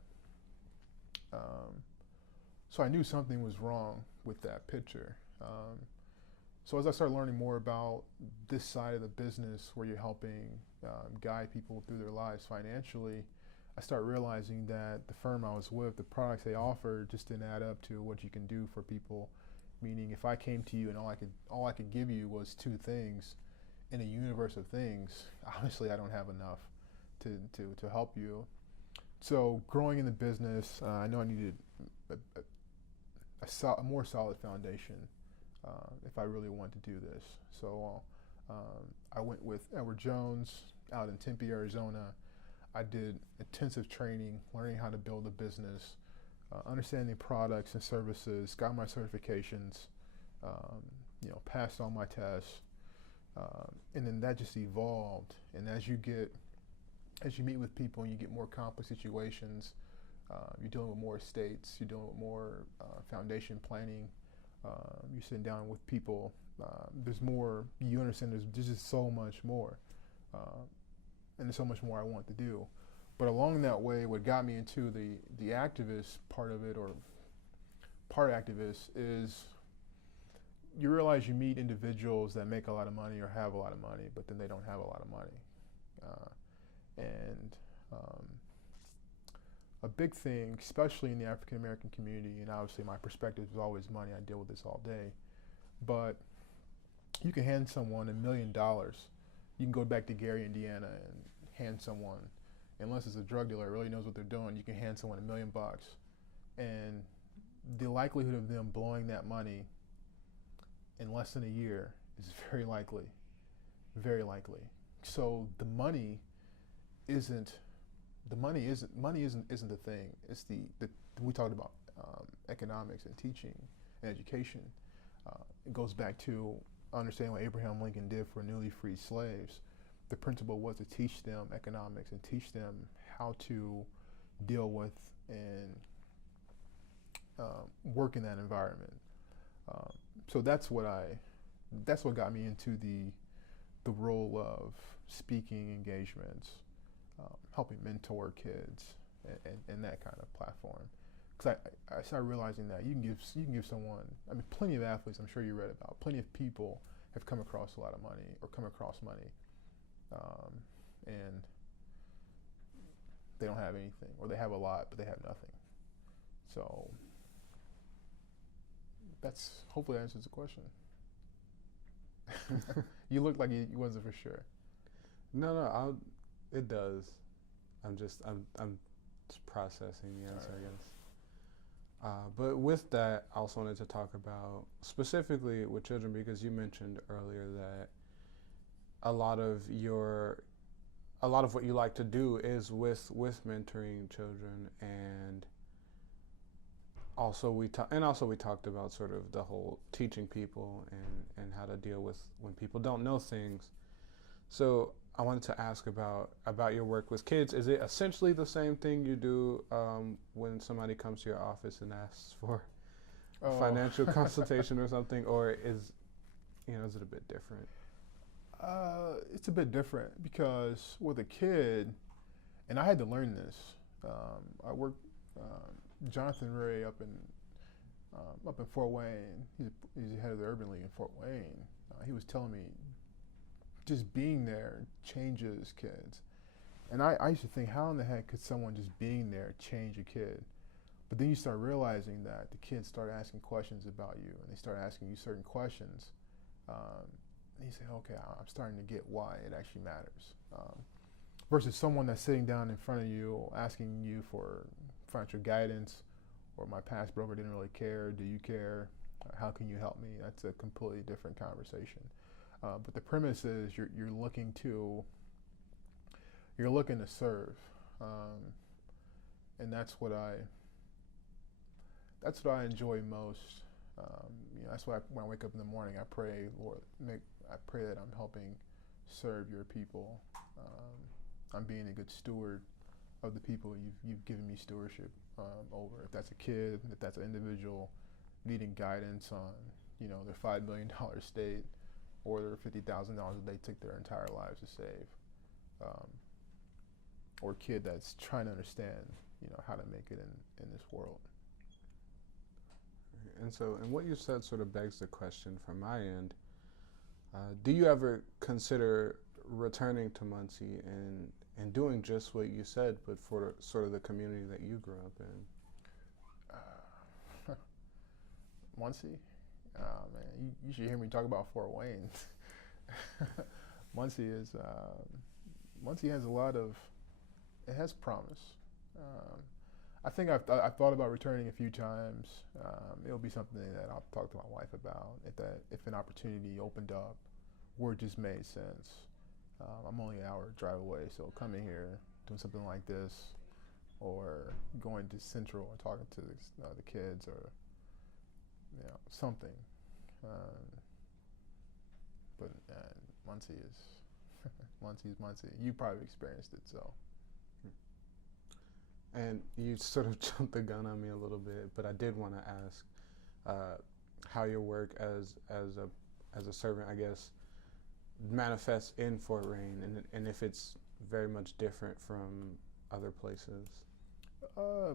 So I knew something was wrong with that picture. So as I started learning more about this side of the business where you're helping guide people through their lives financially, I started realizing that the firm I was with, the products they offered just didn't add up to what you can do for people. Meaning if I came to you and all I could give you was two things in a universe of things, obviously I don't have enough to help you. So growing in the business, I know I needed a more solid foundation if I really wanted to do this. So I went with Edward Jones out in Tempe, Arizona. I did intensive training, learning how to build a business, understanding products and services, got my certifications, passed all my tests, and then that just evolved. And as you meet with people and you get more complex situations, you're dealing with more estates, you're dealing with more foundation planning, You're sitting down with people. There's more. You understand. There's just so much more, and there's so much more I want to do. But along that way, what got me into the activist part of it, or part activist, is you realize you meet individuals that make a lot of money or have a lot of money, but then they don't have a lot of money. And a big thing, especially in the African American community, and obviously my perspective is always money, I deal with this all day, but you can hand someone $1 million. You can go back to Gary, Indiana, and hand someone, unless it's a drug dealer that really knows what they're doing, you can hand someone $1 million. And the likelihood of them blowing that money in less than a year is very likely, very likely. So money isn't the thing. It's the we talked about economics and teaching and education. It goes back to understanding what Abraham Lincoln did for newly freed slaves. The principle was to teach them economics and teach them how to deal with and work in that environment. So that's what got me into the role of speaking engagements, helping mentor kids, and that kind of platform. Because I started realizing that you can give someone. I mean, plenty of athletes, I'm sure you read about. Plenty of people have come across a lot of money or come across money, and they don't have anything, or they have a lot but they have nothing. So that's hopefully that answers the question. You look like you wasn't for sure. No, it does. I'm just processing the answer, I guess. But with that, I also wanted to talk about specifically with children, because you mentioned earlier that a lot of what you like to do is with mentoring children, and also we talked about sort of the whole teaching people and how to deal with when people don't know things. So I wanted to ask about your work with kids. Is it essentially the same thing you do when somebody comes to your office and asks for financial consultation or something, or is it a bit different? It's a bit different because with a kid, and I had to learn this. I worked Jonathan Ray up in Fort Wayne. He's the head of the Urban League in Fort Wayne. He was telling me just being there changes kids. And I used to think, how in the heck could someone just being there change a kid? But then you start realizing that the kids start asking questions about you, and they start asking you certain questions. And you say, okay, I'm starting to get why it actually matters. Versus someone that's sitting down in front of you asking you for financial guidance, or my past broker didn't really care, do you care? How can you help me? That's a completely different conversation. But the premise is you're looking to serve, and that's what I enjoy most. That's why when I wake up in the morning, I pray, Lord, I pray that I'm helping serve your people. I'm being a good steward of the people you've given me stewardship over. If that's a kid, if that's an individual needing guidance on their $5 million estate, or their $50,000 that they took their entire lives to save, or a kid that's trying to understand how to make it in this world. And what you said sort of begs the question from my end. Do you ever consider returning to Muncie and doing just what you said, but for sort of the community that you grew up in? Muncie? Man, you should hear me talk about Fort Wayne. Muncie has a lot of, it has promise. I think I've thought about returning a few times. It'll be something that I'll talk to my wife about if an opportunity opened up where it just made sense. I'm only an hour drive away, so coming here, doing something like this, or going to Central and talking to the kids, or something. But Muncie is Muncie. You probably experienced it, so. And you sort of jumped the gun on me a little bit, but I did want to ask, how your work as a servant, I guess, manifests in Fort Wayne, and if it's very much different from other places. Uh,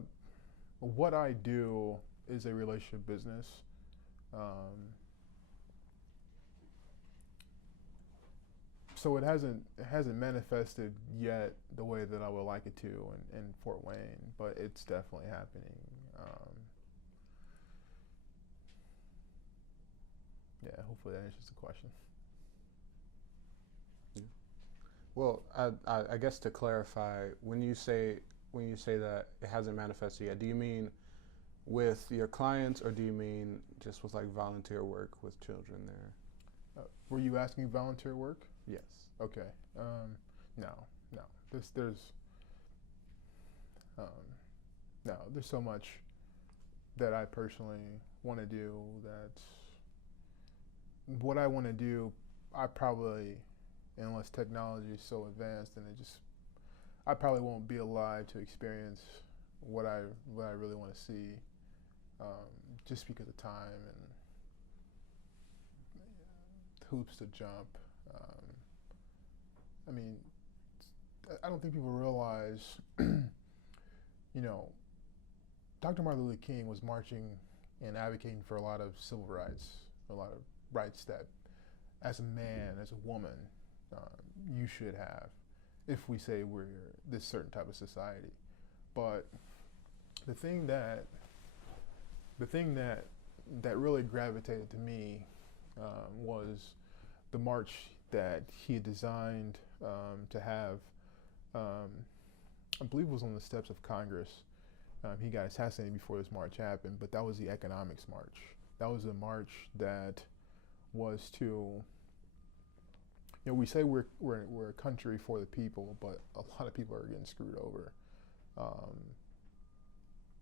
what I do is a relationship business. Um, so it hasn't manifested yet the way that I would like it to in Fort Wayne, but it's definitely happening. Yeah, hopefully that answers the question. Yeah. Well, I guess to clarify, when you say that it hasn't manifested yet, do you mean with your clients, or do you mean just with like volunteer work with children there? Were you asking volunteer work? Yes. Okay. No, no. Um, no. There's so much that I personally want to do. That what I want to do, I probably, unless technology is so advanced, and I probably won't be alive to experience what I really want to see, just because of time and hoops to jump. I mean, I don't think people realize, Dr. Martin Luther King was marching and advocating for a lot of civil rights, a lot of rights that, as a man, as a woman, you should have, if we say we're this certain type of society. But the thing that really gravitated to me was the march that he had designed to have. I believe it was on the steps of Congress. He got assassinated before this march happened, but that was the economics march. That was a march that was to, we say we're a country for the people, but a lot of people are getting screwed over.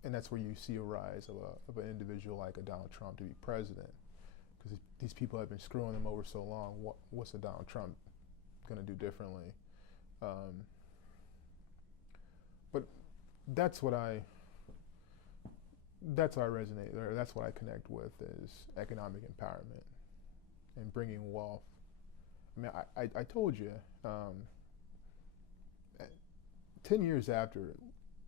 And that's where you see a rise of an individual like a Donald Trump to be president, because these people have been screwing them over so long. What's a Donald Trump going to do differently? But that's what I resonate, or that's what I connect with, is economic empowerment and bringing wealth. I mean, I told you, 10 years after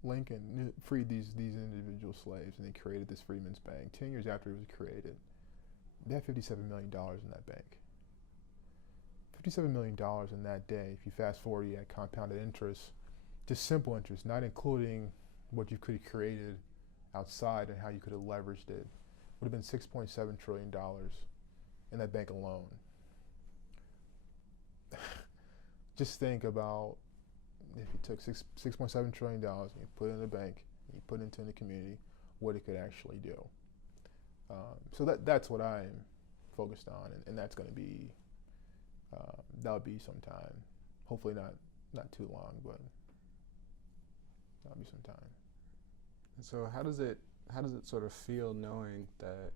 Lincoln freed these individual slaves and they created this Freedmen's Bank, 10 years after it was created, they had $57 million in that bank. $57 million in that day. If you fast forward, you had compounded interest, just simple interest, not including what you could have created outside and how you could have leveraged it, would have been $6.7 trillion in that bank alone. Just think about if you took $6.7 trillion and you put it in a bank, and you put it into the community, what it could actually do. So that's what I'm focused on, and that's going to be, that'll be sometime. Hopefully not too long, but that'll be some time. So how does it sort of feel knowing that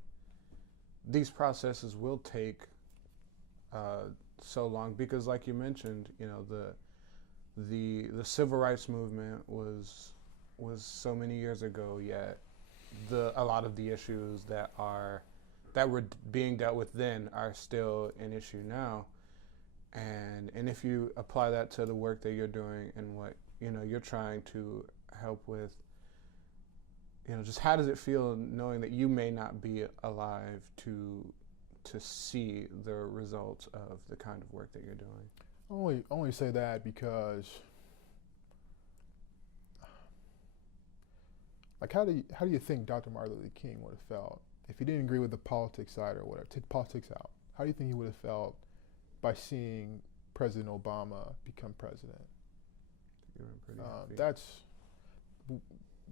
these processes will take so long? Because, like you mentioned, the civil rights movement was so many years ago, yet a lot of the issues that were being dealt with then are still an issue now. And if you apply that to the work that you're doing and what you're trying to help with, just how does it feel knowing that you may not be alive to see the results of the kind of work that you're doing? Only say that because, like, how do you think Dr. Martin Luther King would have felt if he didn't agree with the politics side or whatever? Take politics out. How do you think he would have felt by seeing President Obama become president?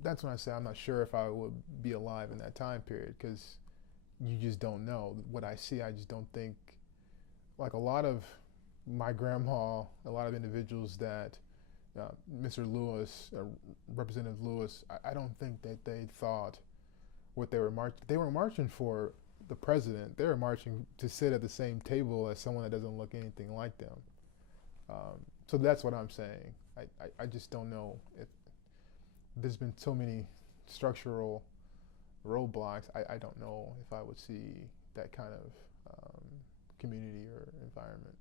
That's when I say I'm not sure if I would be alive in that time period, because you just don't know. What I see, I just don't think, like a lot of my grandma, a lot of individuals that, Mr. Lewis, Representative Lewis, I don't think that they thought what they were marching for the president. They were marching to sit at the same table as someone that doesn't look anything like them. So that's what I'm saying. I just don't know if there's been so many structural roadblocks. I don't know if I would see that kind of community or environment.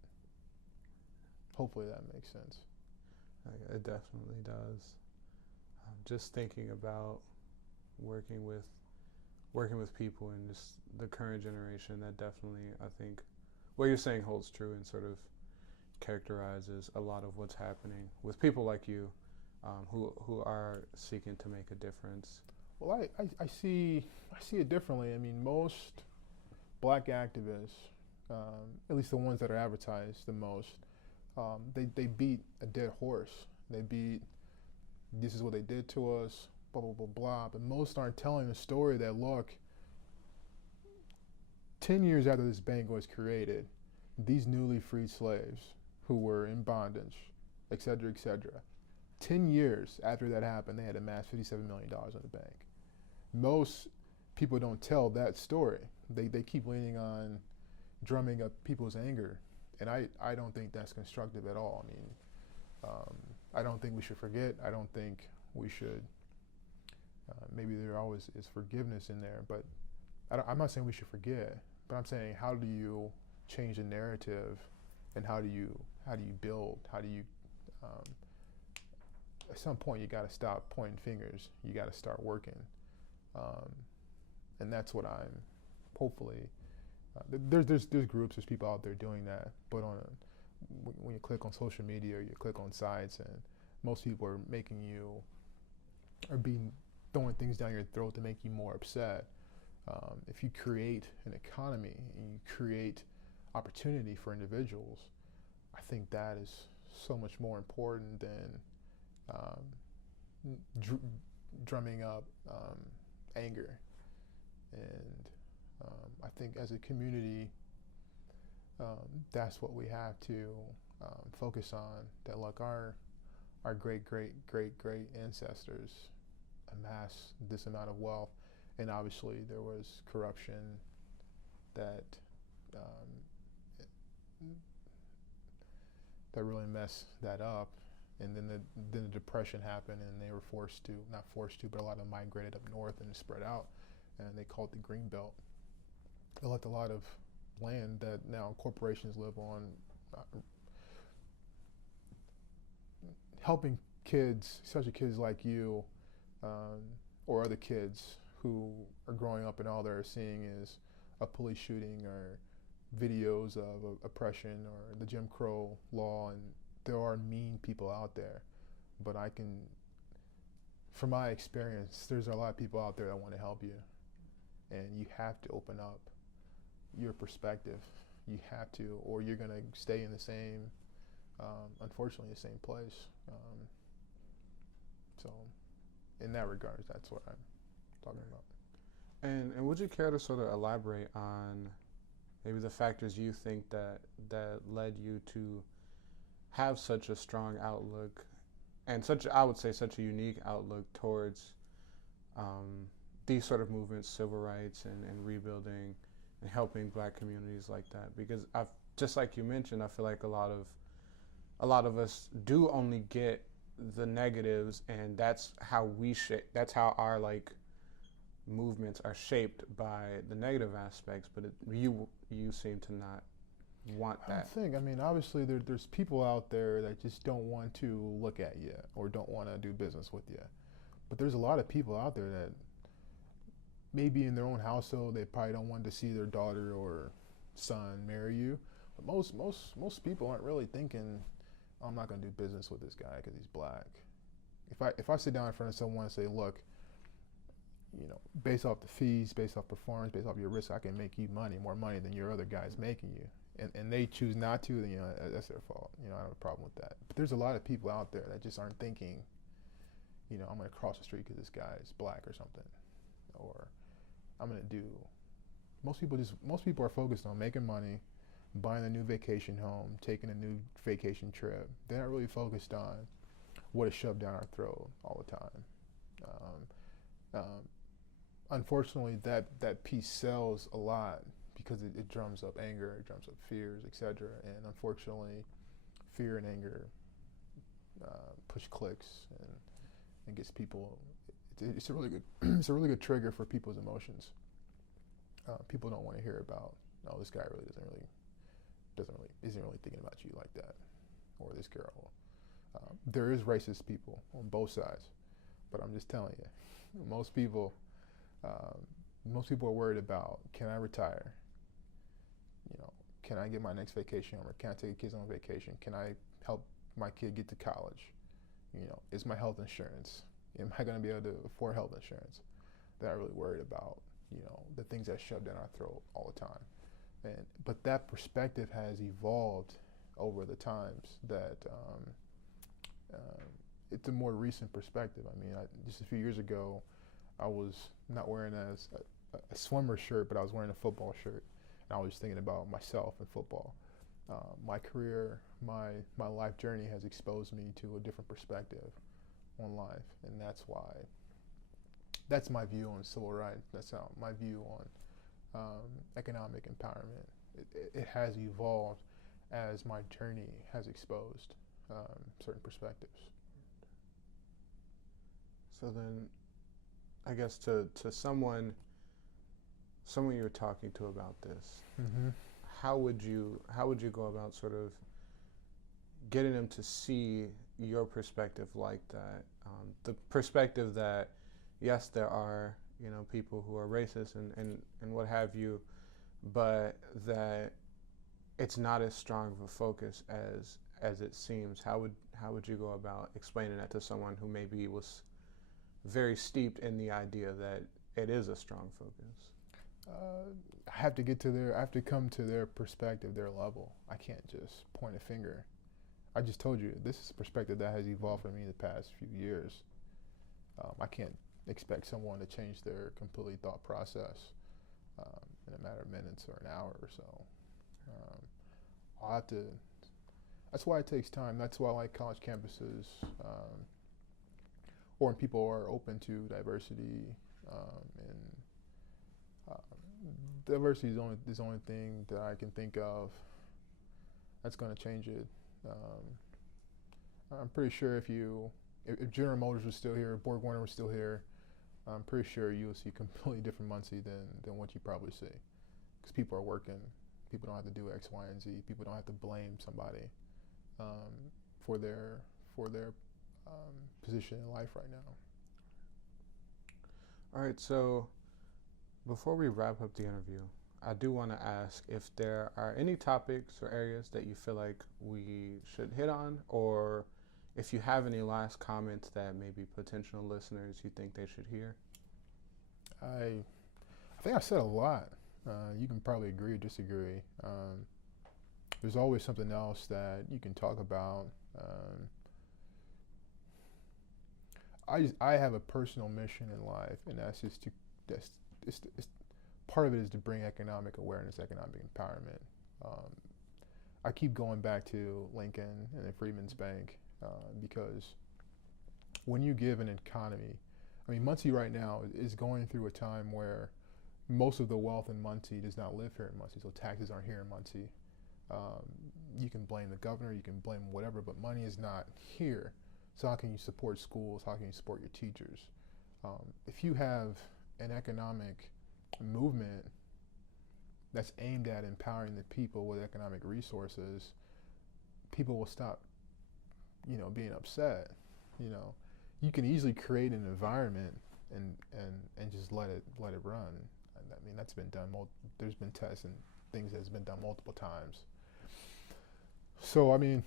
Hopefully that makes sense. It definitely does. Just thinking about working with people and just the current generation, that definitely, I think, what you're saying holds true and sort of characterizes a lot of what's happening with people like you, who are seeking to make a difference. Well, I see it differently. I mean, most black activists, at least the ones that are advertised the most, they beat a dead horse. They beat, this is what they did to us, blah, blah, blah, blah. But most aren't telling the story that, look, 10 years after this bank was created, these newly freed slaves who were in bondage, et cetera, 10 years after that happened, they had amassed $57 million in the bank. Most people don't tell that story. They keep leaning on drumming up people's anger. And I don't think that's constructive at all. I mean, I don't think we should forget. I don't think we should, maybe there always is forgiveness in there, but I'm not saying we should forget, but I'm saying, how do you change the narrative, and how do you build, how do you, at some point you gotta stop pointing fingers, you gotta start working. And that's what I'm, hopefully, there's groups, there's people out there doing that, but when you click on social media or you click on sites, and most people are throwing things down your throat to make you more upset. If you create an economy and you create opportunity for individuals, I think that is so much more important than drumming up anger. And I think as a community, that's what we have to focus on. That, look, our great ancestors amassed this amount of wealth, and obviously there was corruption that that really messed that up. And then the Depression happened, and they were not forced to, but a lot of them migrated up north and spread out, and they called it the Green Belt. They left a lot of land that now corporations live on, helping kids, especially kids like you, or other kids who are growing up and all they're seeing is a police shooting or videos of oppression or the Jim Crow law. And there are mean people out there, but from my experience, there's a lot of people out there that want to help you, and you have to open up your perspective. You have to, or you're going to stay in the same, unfortunately, the same place. So in that regard, that's what I'm talking about. And would you care to sort of elaborate on maybe the factors you think that led you to have such a strong outlook and I would say such a unique outlook towards these sort of movements, civil rights and rebuilding and helping black communities like that? Because just like you mentioned, I feel like a lot of us do only get the negatives, and that's how our like movements are shaped by the negative aspects. But you seem to not want that. I mean, obviously there's people out there that just don't want to look at you or don't want to do business with you. But there's a lot of people out there that maybe in their own household they probably don't want to see their daughter or son marry you. But most people aren't really thinking, I'm not going to do business with this guy because he's black. If I sit down in front of someone and say, look, based off the fees, based off performance, based off your risk, I can make you more money than your other guy's making you. And they choose not to, then that's their fault. I don't have a problem with that. But there's a lot of people out there that just aren't thinking, I'm going to cross the street because this guy is black or something, or I'm going to do. Most people are focused on making money, buying a new vacation home, taking a new vacation trip. They're not really focused on what is shoved down our throat all the time. Unfortunately, that piece sells a lot because it drums up anger, it drums up fears, etc. And unfortunately, fear and anger push clicks and gets people. It's a really good trigger for people's emotions. People don't want to hear about, no, this guy really isn't really thinking about you like that, or this girl. There is racist people on both sides, but I'm just telling you, most people are worried about, can I retire? You know, can I get my next vacation, or can I take the kids on vacation? Can I help my kid get to college? You know, is my health insurance? Am I going to be able to afford health insurance? They're not really worried about, you know, the things that shoved down our throat all the time. But that perspective has evolved over the times that it's a more recent perspective. I mean, just a few years ago, I was not wearing a swimmer shirt, but I was wearing a football shirt. And I was thinking about myself and football. My career, my life journey has exposed me to a different perspective on life, and that's my view on civil rights. That's how my view on economic empowerment. It has evolved as my journey has exposed certain perspectives. So then, I guess to someone you're talking to about this, Mm-hmm. how would you go about sort of getting them to see your perspective like that? The perspective that, yes, there are, you know, people who are racist and what have you, but that it's not as strong of a focus as it seems. How would you go about explaining that to someone who maybe was very steeped in the idea that it is a strong focus? I have to come to their perspective, their level. I can't just point a finger. I just told you, this is a perspective that has evolved for me the past few years. I can't expect someone to change their completely thought process in a matter of minutes or an hour or so. I'll have to, that's why it takes time. That's why I like college campuses, or when people are open to diversity, and diversity is the only thing that I can think of that's going to change it. I'm pretty sure if General Motors was still here, Borg Warner was still here, I'm pretty sure you'll see completely different Muncie than what you probably see, because people are working. People don't have to do X, Y, and Z. People don't have to blame somebody for their position in life right now. All right, so before we wrap up the interview, I do want to ask if there are any topics or areas that you feel like we should hit on, or if you have any last comments that maybe potential listeners you think they should hear. I think I said a lot. You can probably agree or disagree. There's always something else that you can talk about. I have a personal mission in life, and that's just part of it is to bring economic awareness, economic empowerment. I keep going back to Lincoln and the Freedmen's Bank because when you give an economy, I mean, Muncie right now is going through a time where most of the wealth in Muncie does not live here in Muncie, so taxes aren't here in Muncie. You can blame the governor, you can blame whatever, but money is not here. So how can you support schools? How can you support your teachers? If you have an economic movement that's aimed at empowering the people with economic resources, people will stop, being upset. You can easily create an environment and just let it run. I mean, that's been done. There's been tests and things that's been done multiple times. So I mean,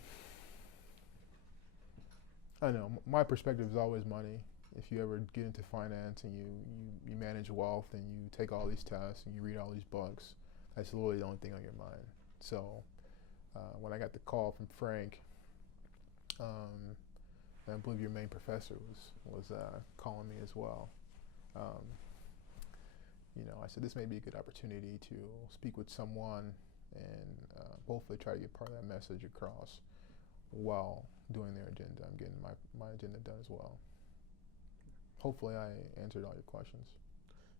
I know my perspective is always money. If you ever get into finance and you manage wealth and you take all these tests and you read all these books, that's literally the only thing on your mind. So when I got the call from Frank, and I believe your main professor was calling me as well. I said this may be a good opportunity to speak with someone and hopefully try to get part of that message across while doing their agenda. I'm getting my agenda done as well. Hopefully I answered all your questions.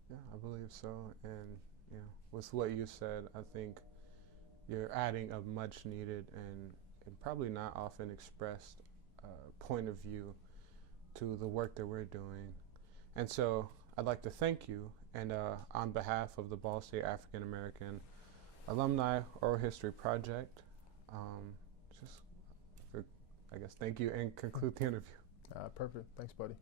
Yeah, I believe so. And with what you said, I think you're adding a much needed and probably not often expressed point of view to the work that we're doing. And so I'd like to thank you, and on behalf of the Ball State African American Alumni Oral History Project, just, for, I guess, thank you and conclude the interview. Perfect. Thanks, buddy.